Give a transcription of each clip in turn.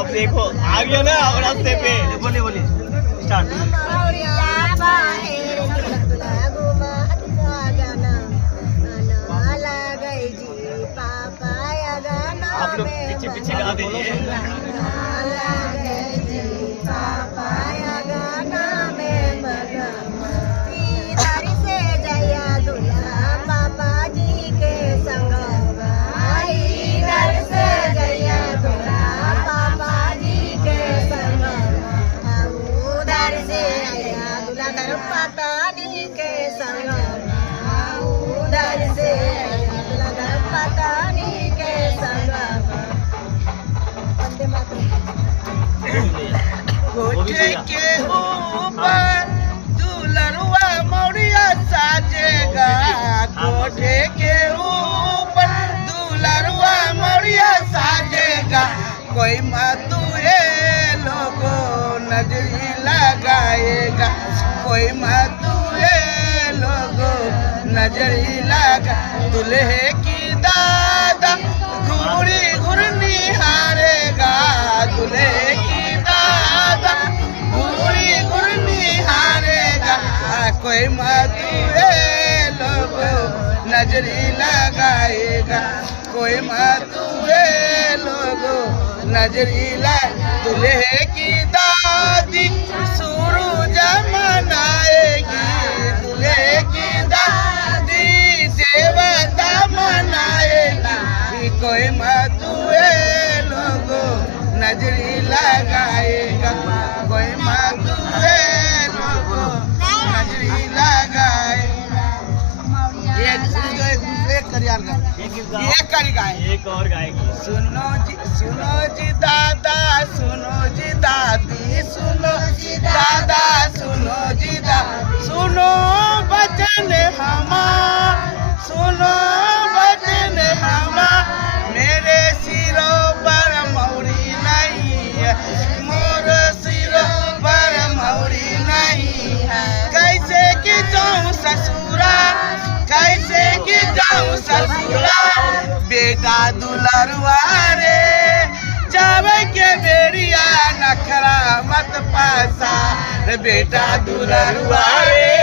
अब देखो आ गया ना अब रास्ते पे। बोलिए बोलिए स्टार्ट। आप लोग पीछे पीछे गा दीजिए। कोठे के ऊपर दुलरुआ मौरिया साजेगा, कोठे के ऊपर दुलरुआ मौरिया साजेगा, कोई मतुए लोगो नजरी लगाएगा, कोई मतुए लोगो नजरी लगा। दुल्हे की दादा घूरी घूरनी हारेगा, दुल्हे की दादा घूरी घूरनी हारेगा, कोई मतुए लोगो नजरी लगाएगा, कोई मतुए लोगो नजरी लगा। दुल्हे की दादी सूरज मनाएगी, दुल्हे की दादी देवता मनाएगी, कोई मतुए लोगो नजरी लगाएगा, कोई मतुए लोगो नजरी लगाएगा। एक करी गाए, एक और गाएगी। सुनो जी दादा, सुनो जी दादी, सुनो जी दादा, सुनो जी दादी, सुनो बचन हमार, सुनो बचन हमार, मेरे सिरों पर मौरी नहीं है, मोरे सिरों पर मौरी नहीं है, कैसे कि जाऊं ससुरा, कैसे कि जाऊं ससुरा, बेटा दुलरुआ रे जावे के बेरिया नखरा मत पासा, बेटा दुलरुआ रे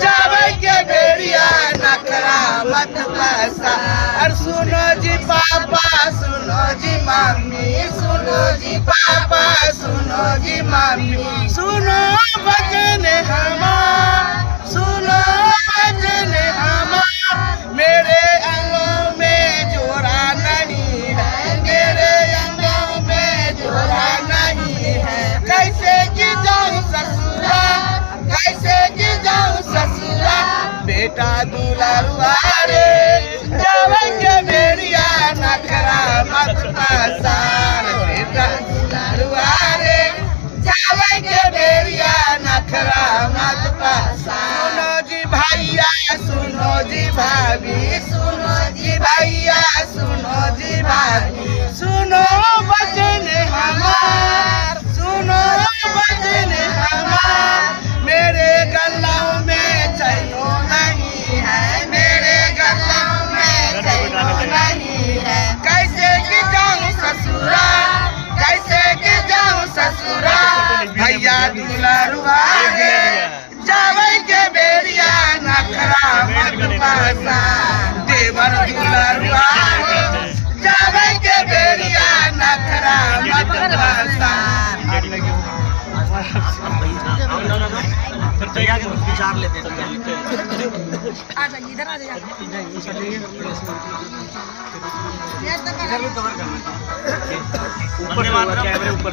जावे के बेरिया नखरा मत पासा। और सुनो जी पापा, सुनो जी मम्मी, सुनो जी पापा, सुनो जी मम्मी, सुनो बचन हमार, सुनो बचन हमार, मेरे अंगों में जोड़ा नहीं है, मेरे अंगों में जोड़ा नहीं है, कैसे कि जाऊं ससुरा, कैसे कि जाऊं ससुरा, बेटा दुलरुआ रे जावे के बेरिया नखरा मत पासार, बेटा दुलरुआ रे जावे के बेरिया नखरा मत पासार। सुनो जी भैया, सुनो जी भाभी, सुनो जी भैया, सुनो जी भाभी, सुनो बचन हमार, सुनो बचन हमार, मेरे गलों में चैनो नहीं है, मेरे गलों में चैनो नहीं है, कैसे कि जाऊं ससुरा, कैसे कि जाऊं ससुरा, भैया दुलरुआ रे जावे के बेरिया नखरा मत पासा, देवर दुलरुआ रे जावे के बेरिया नखरा मत पासा। फिर तैयार विचार लेते हैं। आ जाइए इधर आ जाइए, इधर भी कवर करना ऊपर मात्र कैमरे ऊपर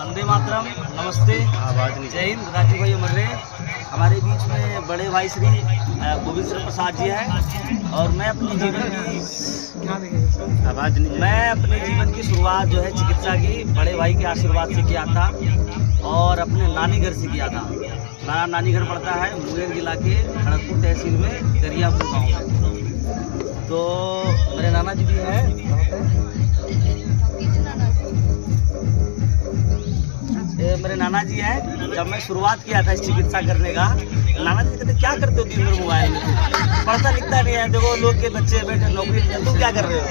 वंदे मातरम, नमस्ते, जय हिंद। राजीव भाई मर्रे हमारे बीच में बड़े भाई श्री गोविंद प्रसाद जी हैं और मैं अपने जीवन की शुरुआत जो है चिकित्सा की बड़े भाई के आशीर्वाद से किया था और अपने नानी घर से किया था। मेरा नानी घर पड़ता है मुंगेर जिला के खड़गपुर तहसील में दरियापुर गाँव में। तो मेरे नाना जी भी हैं, मेरे नाना जी हैं, जब मैं शुरुआत किया था इस चिकित्सा करने का, नाना जी कहते क्या करते हो दिन भर मोबाइल में, पढ़ता लिखता नहीं है, देखो लोग के बच्चे बैठे नौकरी, तुम क्या कर रहे हो।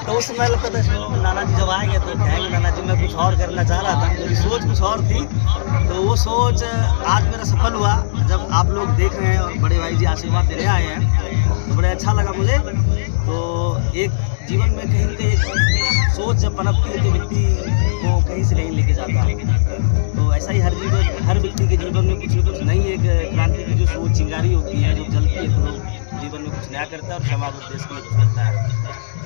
तो उस समय लगता था इसको नाना जी जब आएंगे तो कहेंगे नाना जी मैं कुछ और करना चाह रहा था, मेरी सोच कुछ और थी। तो वो सोच आज मेरा सफल हुआ। जब आप लोग देख रहे हैं और बड़े भाई जी आशीर्वाद देने आए हैं तो बड़े अच्छा लगा मुझे। तो एक जीवन में कहीं न कहीं एक सोच जब पनपती है तो व्यक्ति को कहीं से कहीं लेके जाता है। तो ऐसा ही हर व्यक्ति के जीवन में कुछ न कुछ नई एक क्रांति की जो सोच चिंगारी होती है, जो जलती है, तो लोग जीवन में कुछ नया करता है और समाज और देश के लिए कुछ करता है।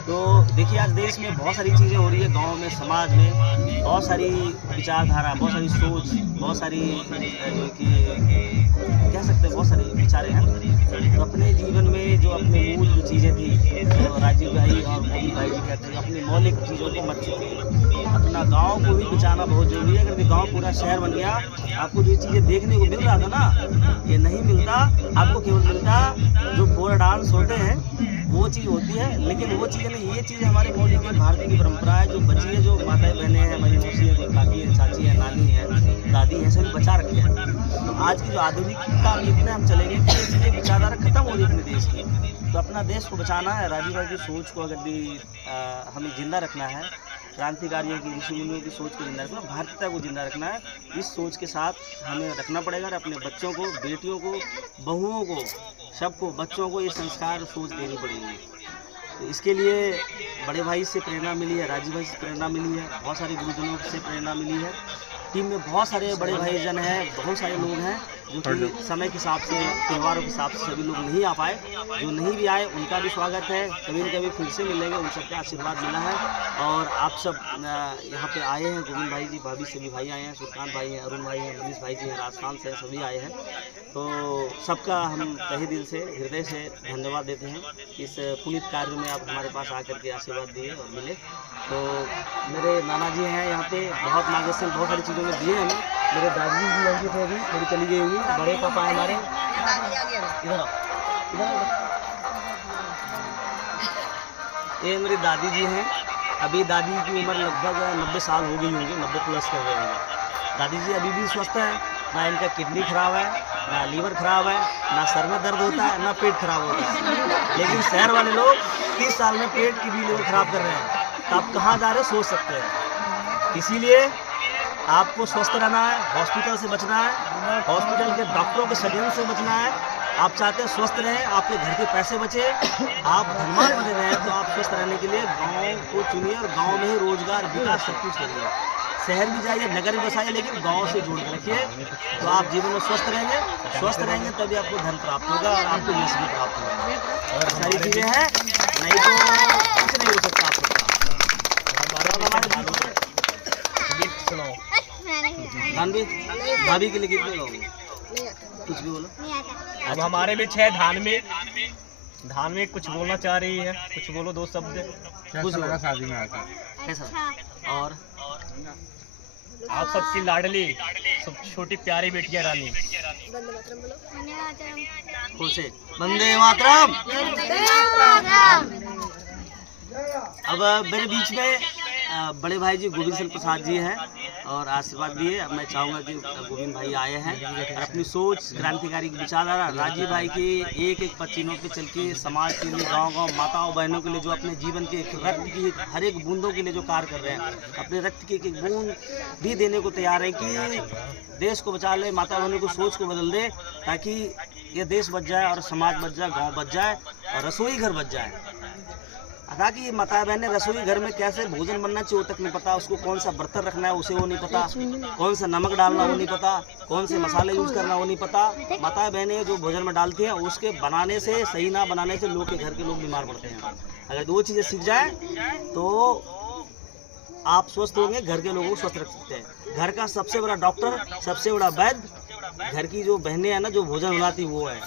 तो देखिए आज देश में बहुत सारी चीज़ें हो रही है, गांव में, समाज में बहुत सारी विचारधारा, बहुत सारी सोच, बहुत सारी जो कि कह सकते हैं बहुत सारी विचारें हैं। तो अपने जीवन में जो अपने मूल जो चीज़ें थी, तो राजीव भाई और मोदी भाई जी कहते हैं अपनी मौलिक चीज़ों को मत छूटिए, अपना गांव को भी बचाना बहुत जरूरी है। अगर गांव पूरा शहर बन गया, आपको जो चीज़ें देखने को मिल रहा था ना, ये नहीं मिलता। आपको केवल मिलता जो फोर डांस होते हैं वो चीज़ होती है, लेकिन वो चीज़ें नहीं, ये चीज़ हमारे मौलिक है, भारतीय की परंपरा है, जो बची है, जो माताएं बहनें हैं, हमारी मौसी है, काकी है, चाची है, नानी है, दादी है, सभी बचा रखे हैं। तो आज की जो आधुनिकता में इतने हम चलेंगे कि ये चीज़ें विचारधारा खत्म हो रही है अपने देश की। तो अपना देश को बचाना है, राजीव भाई की सोच को अगर भी हमें जिंदा रखना है, क्रांतिकारियों की, ऋषि मुनियों की सोच को जिंदा रखना, भारतीयता को जिंदा रखना है, इस सोच के साथ हमें रखना पड़ेगा। और अपने बच्चों को, बेटियों को, बहुओं को, सबको, बच्चों को ये संस्कार सोच देनी पड़ेगी। तो इसके लिए बड़े भाई से प्रेरणा मिली है, राजीव भाई से प्रेरणा मिली है, बहुत सारे गुरुजनों से प्रेरणा मिली है। टीम में बहुत सारे बड़े भाई जन हैं, बहुत सारे लोग हैं जो कि समय के हिसाब से, त्योहारों के हिसाब से सभी लोग नहीं आ पाए। जो नहीं भी आए उनका भी स्वागत है, कभी न कभी फिर से मिलेंगे, उन सबका आशीर्वाद मिला है। और आप सब यहाँ पे आए हैं, गोविंद भाई जी, भाभी सभी भाई आए हैं, सुल्तान भाई हैं, अरुण भाई हैं, मनीष भाई जी हैं, राजस्थान से सभी आए हैं। तो सबका हम तहे दिल से, हृदय से धन्यवाद देते हैं। इस पुनीत कार्य में आप हमारे पास आकर के आशीर्वाद दिए और मिले। तो मेरे नाना जी हैं यहाँ पे, बहुत मार्गदर्शन बहुत सारी चीज़ों में दिए हमें। मेरे दादी जी यहाँ थे, अभी थोड़ी चली गई हुई। बड़े पापा हैं हमारे, इधर आओ, इधर आओ। ये मेरी दादी जी हैं। अभी दादी की उम्र लगभग 90 साल हो गई होंगी, 90 प्लस कर रहे होंगे। दादी जी अभी भी स्वस्थ है, ना इनका किडनी खराब है, ना लीवर खराब है, ना सर में दर्द होता है, ना पेट खराब होता है। लेकिन शहर वाले लोग 30 साल में पेट की भी लीवर खराब कर रहे हैं। तो आप कहाँ जा रहे हो सोच सकते हैं। इसीलिए आपको स्वस्थ रहना है, हॉस्पिटल से बचना है, हॉस्पिटल के डॉक्टरों के षड्यंत्र से बचना है। आप चाहते हैं स्वस्थ रहें, आपके घर के पैसे बचे, आप धनवान बने रहें, तो आप स्वस्थ रहने के लिए गांव को चुनिए और गांव में ही रोजगार, विकास सब कुछ करिए। शहर भी जाइए, नगर भी बसाइए, लेकिन गांव से जोड़ कर रखिए, तो आप जीवन में स्वस्थ रहेंगे। स्वस्थ रहेंगे तभी आपको धन प्राप्त होगा और आपको यश भी प्राप्त होगा। और सारी चीज़ें हैं, नहीं तो कुछ नहीं हो सकता आपके साथ। भाभी के लिए कितने लोग कुछ भी बोलो। अब हमारे भी 6 धार्मिक कुछ बोलना चाह रही है, कुछ बोलो, 2 शब्द। कुछ लगा शादी में आकर कैसा, और आप सबकी लाडली, सब छोटी प्यारी बेटियां रानी। खुद से वंदे मातरम। अब मेरे बीच में बड़े भाई जी गोविंद सिंह प्रसाद जी हैं और आशीर्वाद दिए। अब मैं चाहूँगा कि गोविंद भाई आए हैं और अपनी सोच, क्रांतिकारी की विचारधारा, राजीव भाई की एक एक पच्चीनों पे चल के समाज के लिए, गांव-गांव, माताओं बहनों के लिए जो अपने जीवन के रक्त की हर एक बूंदों के लिए जो कार्य कर रहे हैं, अपने रक्त की एक बूंद भी देने को तैयार है कि देश को बचा ले, माता बहनों को सोच को बदल दे, ताकि ये देश बच जाए और समाज बच जाए, गाँव बच जाए और रसोई घर बच जाए। ताकि माता बहनें रसोई घर में कैसे भोजन बनना चाहिए वो तक नहीं पता, उसको कौन सा बर्तन रखना है उसे वो नहीं पता, कौन सा नमक डालना वो नहीं पता, कौन से मसाले यूज करना वो नहीं पता। माता बहनें जो भोजन में डालती हैं उसके बनाने से, सही ना बनाने से लोग के घर के लोग बीमार पड़ते हैं। अगर 2 चीज़ें सीख जाए तो आप स्वस्थ होंगे, घर के लोगों को स्वस्थ रख सकते हैं। घर का सबसे बड़ा डॉक्टर, सबसे बड़ा वैद्य घर की जो बहनें हैं ना, जो भोजन बनाती वो है।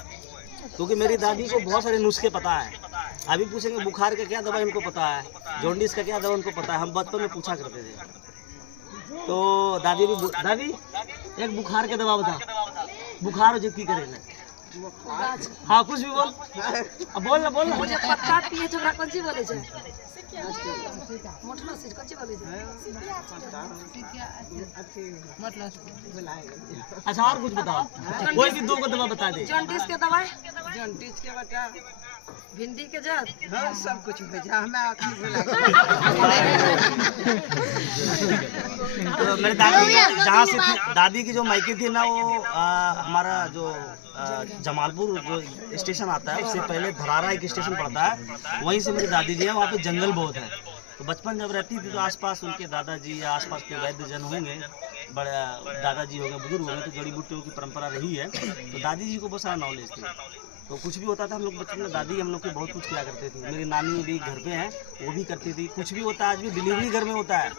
क्योंकि मेरी दादी को बहुत सारे नुस्खे पता है। अभी पूछेंगे बुखार का क्या दवा इनको पता है, जॉन्डिस का क्या दवा इनको पता है, हम बचपन में पूछा करते थे। तो दादी एक बुखार का दवा बता, बुखार हो जितनी करेगा हाँ कुछ भी बोल, अब बोल ना बोल ना। मुझे पत्ता पिए छोकरा कौन सी बोले छे? मोटला से कौन सी बोले छे? अच्छा और कुछ बताओ, कोई भी 2 को दवा बता दे। जॉन्डिस के दवाई, जॉन्डिस के बता भिंडी के जड़, हाँ सब कुछ हो जा हमें आखिर बुला तो मेरे दादी जहाँ से थी, दादी की जो मायके थी ना वो हमारा जो जमालपुर जो स्टेशन आता है उससे पहले धरारा एक स्टेशन पड़ता है, वहीं से मेरी दादी जी है। वहाँ पे जंगल बहुत है, तो बचपन जब रहती थी तो आसपास उनके दादाजी या आसपास के वैद्य जन होंगे, बड़े दादाजी हो गए, बुजुर्ग हो गए, तो जड़ी बूटियों की परंपरा रही है, तो दादी जी को बहुत सारा नॉलेज थी। तो कुछ भी होता था हम लोग बचपन में दादी हम लोग के बहुत कुछ किया करते थे। मेरी नानी भी घर पे हैं, वो भी करती थी। कुछ भी होता है आज भी डिलीवरी घर में होता है,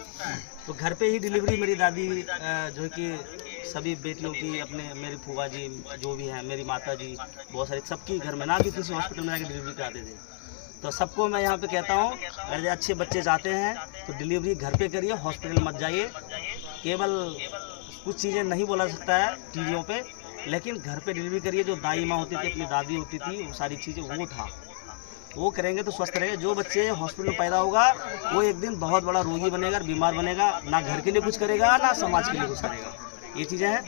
तो घर पे ही डिलीवरी मेरी दादी जो है कि सभी बेटियों की, अपने मेरी फूफा जी जो भी हैं, मेरी माता जी, बहुत सारी सबकी घर में, ना कि किसी हॉस्पिटल में जाकर डिलीवरी कराते थे। तो सबको मैं यहाँ पे कहता हूँ, अगर अच्छे बच्चे चाहते हैं तो डिलीवरी घर पे करिए, हॉस्पिटल मत जाइए। केवल कुछ चीज़ें नहीं बोला सकता है टीवियों पे, लेकिन घर पे डिलीवरी करिए। जो दाई माँ होती थी, अपनी दादी होती थी, वो सारी चीज़ें वो था, वो करेंगे तो स्वस्थ रहेंगे। जो बच्चे हॉस्पिटल में पैदा होगा वो एक दिन बहुत बड़ा रोगी बनेगा, बीमार बनेगा, ना घर के लिए कुछ करेगा ना समाज के लिए कुछ करेगा। ये चीज़ें हैं,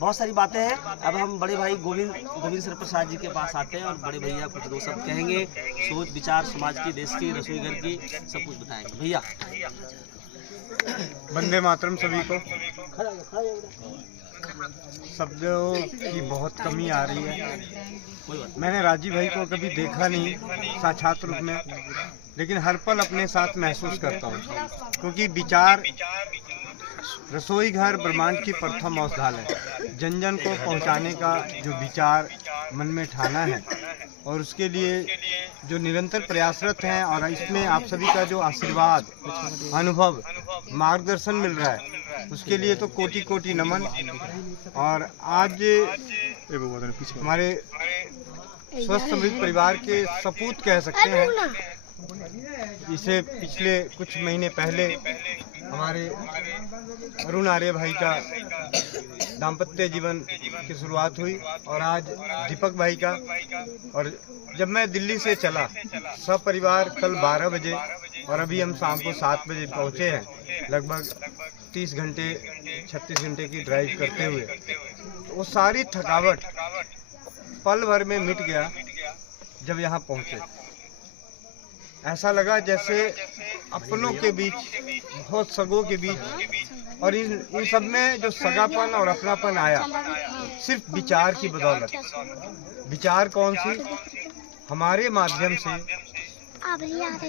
बहुत सारी बातें हैं। अब हम बड़े भाई गोविंद सर प्रसाद जी के पास आते हैं और बड़े भैया कुछ 2 शब्द कहेंगे, सोच विचार समाज की, देश की, रसोई घर की, सब कुछ बताएंगे। भैया वंदे मातरम सभी को। शब्दों की बहुत कमी आ रही है। कोई बात मैंने राजीव भाई को कभी देखा नहीं साक्षात रूप में, लेकिन हर पल अपने साथ महसूस करता हूँ, क्योंकि विचार रसोई घर ब्रह्मांड की प्रथम औषधालय है। जन जन को पहुँचाने का जो विचार मन में ठाना है और उसके लिए जो निरंतर प्रयासरत हैं, और इसमें आप सभी का जो आशीर्वाद, अनुभव, मार्गदर्शन मिल रहा है, उसके लिए तो कोटि कोटि नमन। और आज हमारे स्वस्थ समृद्ध परिवार के सपूत कह सकते हैं। इसे पिछले कुछ महीने पहले हमारे अरुण आर्य भाई का दाम्पत्य जीवन की शुरुआत हुई और आज दीपक भाई का। और जब मैं दिल्ली से चला सपरिवार कल 12 बजे और अभी हम शाम को 7 बजे पहुंचे हैं, लगभग 30 घंटे 36 घंटे की ड्राइव करते हुए, तो वो सारी थकावट पल भर में मिट गया जब यहाँ पहुँचे। ऐसा लगा जैसे अपनों के बीच, बहुत सगों के बीच, और इन सब में जो सगापन और अपनापन आया सिर्फ विचार की बदौलत। विचार कौन सी? हमारे माध्यम से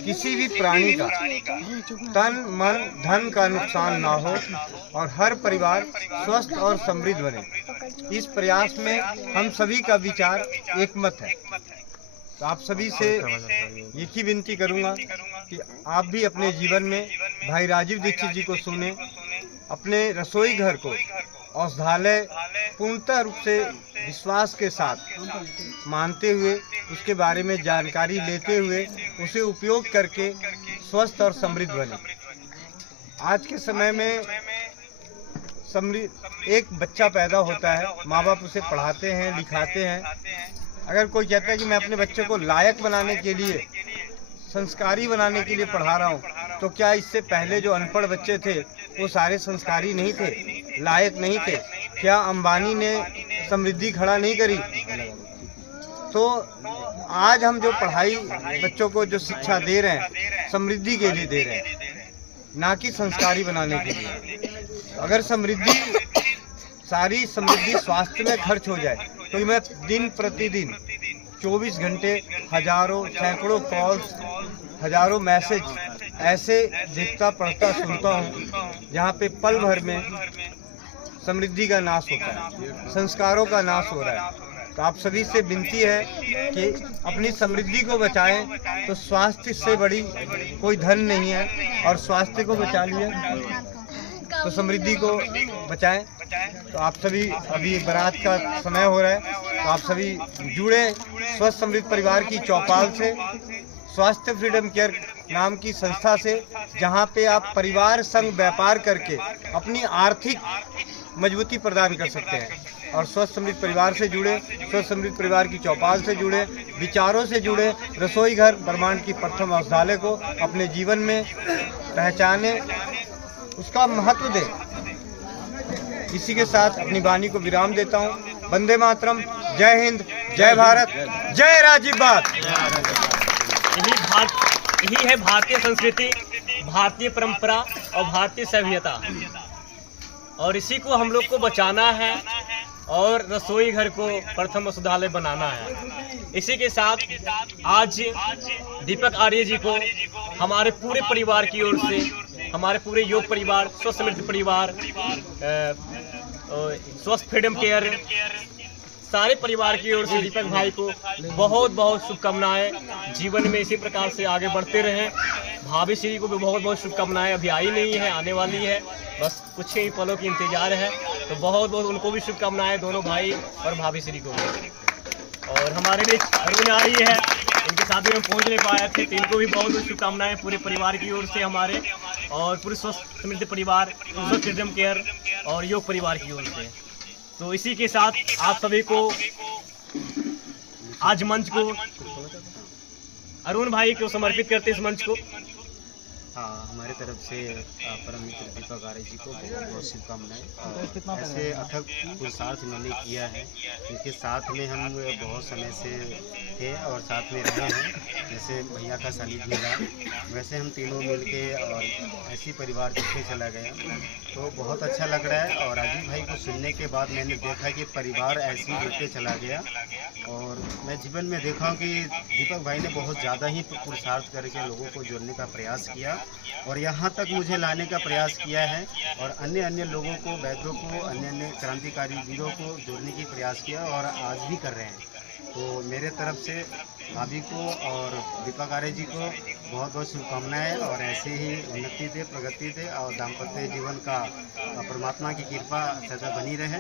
किसी भी प्राणी का तन मन धन का नुकसान ना हो और हर परिवार स्वस्थ और समृद्ध बने। इस प्रयास में हम सभी का विचार एकमत है। तो आप सभी से एक ही विनती करूंगा कि आप भी अपने जीवन में भाई राजीव दीक्षित जी को सुने, अपने रसोई घर को औषधालय पूर्णतः रूप से विश्वास के साथ मानते हुए, उसके बारे में जानकारी लेते हुए उसे उपयोग करके स्वस्थ और समृद्ध बने। आज के समय में एक बच्चा पैदा होता है, माँ बाप उसे पढ़ाते हैं, लिखाते हैं। अगर कोई कहता है कि मैं अपने बच्चे को लायक बनाने के लिए, संस्कारी बनाने के लिए पढ़ा रहा हूँ, तो क्या इससे पहले जो अनपढ़ बच्चे थे वो सारे संस्कारी नहीं थे, लायक नहीं थे? क्या अंबानी ने समृद्धि खड़ा नहीं करी? तो आज हम जो पढ़ाई बच्चों को जो शिक्षा दे रहे हैं, समृद्धि के लिए दे रहे हैं, ना कि संस्कारी बनाने के लिए। अगर सारी समृद्धि स्वास्थ्य में खर्च हो जाए तो मैं दिन प्रतिदिन 24 घंटे हजारों सैकड़ों कॉल्स, हजारों मैसेज ऐसे देखता, पढ़ता, सुनता हूँ जहाँ पे पल भर में समृद्धि का नाश होता है, संस्कारों का नाश हो रहा है। तो आप सभी से विनती है कि अपनी समृद्धि को बचाएं। तो स्वास्थ्य से बड़ी कोई धन नहीं है, और स्वास्थ्य को बचा लिया तो समृद्धि को बचाएं। तो आप सभी, अभी बारात का समय हो रहा है, तो आप सभी जुड़े स्वस्थ समृद्ध परिवार की चौपाल से, स्वास्थ्य फ्रीडम केयर नाम की संस्था से, जहां पे आप परिवार संग व्यापार करके अपनी आर्थिक मजबूती प्रदान कर सकते हैं। और स्वस्थ समृद्ध परिवार से जुड़े, स्वस्थ समृद्ध परिवार की चौपाल से जुड़े, विचारों से जुड़े, रसोई घर ब्रह्मांड की प्रथम औषधालय को अपने जीवन में पहचाने, उसका महत्व दे। इसी के साथ अपनी वाणी को विराम देता हूँ। वंदे मातरम, जय हिंद, जय भारत, जय राजीववाद। यही है भारतीय संस्कृति, भारतीय परंपरा और भारतीय सभ्यता, और इसी को हम लोग को बचाना है और रसोई घर को प्रथम औषधालय बनाना है। इसी के साथ आज दीपक आर्य जी को हमारे पूरे परिवार की ओर से, हमारे पूरे योग परिवार, स्वस्थ समृद्ध परिवार, स्वस्थ फ्रीडम केयर, सारे परिवार की ओर से दीपक भाई को बहुत बहुत शुभकामनाएं। जीवन में इसी प्रकार से आगे बढ़ते रहें। भाभी श्री को भी बहुत बहुत शुभकामनाएं। अभी आई नहीं है, आने वाली है, बस कुछ ही पलों की इंतजार है, तो बहुत बहुत उनको भी शुभकामनाएं, दोनों भाई और भाभी श्री को भी। और हमारे बीच अरुण आ रही है, इनके साथ भी हम पहुंच नहीं पाए थे, तो इनको भी बहुत बहुत शुभकामनाएं पूरे परिवार की ओर से हमारे, और पूरे स्वस्थ समृद्ध परिवार, स्वस्थ फ्रीडम केयर और योग परिवार की ओर से। तो इसी के साथ आप सभी को आज मंच को अरुण भाई को समर्पित करते इस मंच को। हाँ, हमारे तरफ से परम मित्र दीपक आर्य जी को बहुत बहुत शुभकामनाएं। ऐसे अथक पुरुषार्थ इन्होंने किया है, इनके साथ में हम बहुत समय से थे और साथ में रहे हैं। जैसे भैया का सानिध्य मिला, वैसे हम तीनों मिलके और ऐसी परिवार जिससे चला गया, तो बहुत अच्छा लग रहा है। और राजीव भाई को सुनने के बाद मैंने देखा कि परिवार ऐसे ही जुड़ते चला गया, और मैं जीवन में देखा हूँ कि दीपक भाई ने बहुत ज़्यादा ही पुरुषार्थ करके लोगों को जोड़ने का प्रयास किया और यहाँ तक मुझे लाने का प्रयास किया है, और अन्य अन्य लोगों को, वैद्यों को, अन्य अन्य क्रांतिकारी वीरों को जोड़ने की प्रयास किया और आज भी कर रहे हैं। तो मेरे तरफ से भाभी को और दीपक आर्य जी को बहुत बहुत शुभकामनाएं, और ऐसे ही उन्नति दे, प्रगति दे, और दाम्पत्य जीवन का परमात्मा की कृपा सदा बनी रहे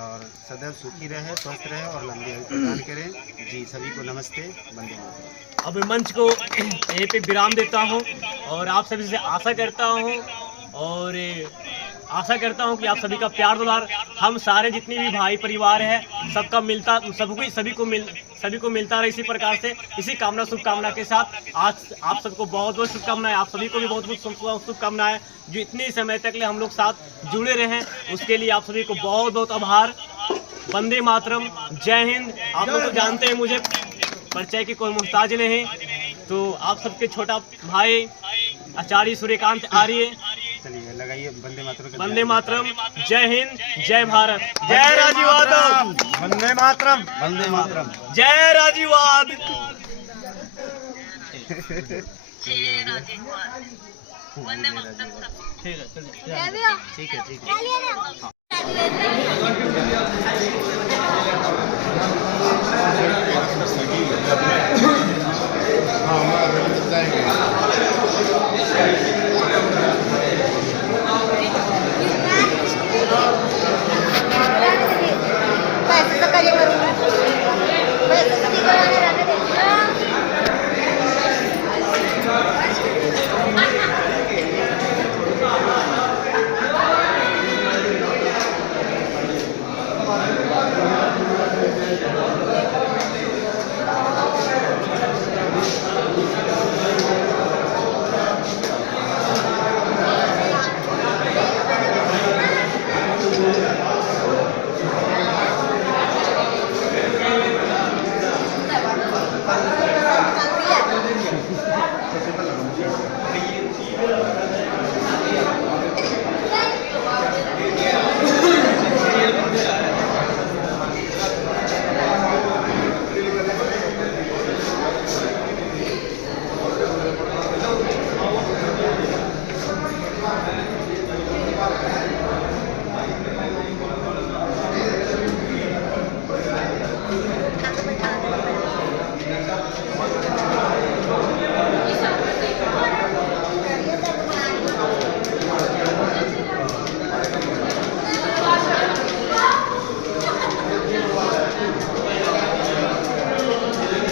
और सदैव सुखी रहे, स्वस्थ रहे और लंबी आयु प्रदान करें। जी, सभी को नमस्ते, वंदे मातरम। अब मंच को यहीं पे विराम देता हूं, और आप सभी से आशा करता हूं कि आप सभी का प्यार दुलार, हम सारे जितने भी भाई परिवार है, सबका मिलता, सभी को मिलता रहे इसी प्रकार से। इसी कामना शुभकामना के साथ आज आप सबको बहुत बहुत शुभकामनाएं। आप सभी को भी बहुत बहुत शुभकामनाएं, जो इतने समय तक ले हम लोग साथ जुड़े रहे, उसके लिए आप सभी को बहुत बहुत आभार। वंदे मातरम, जय हिंद। आप लोग तो जानते हैं, मुझे परिचय की कोई मुहताज नहीं, तो आप सबके छोटा भाई आचार्य सूर्यकांत आर्य। चलिए लगाइए वंदे मातरम। वंदे मातरम, जय हिंद, जय भारत, जय राजीववाद। वंदे मातरम, वंदे मातरम, जय राजीववाद। ठीक है, चलिए। ठीक है। हाँ,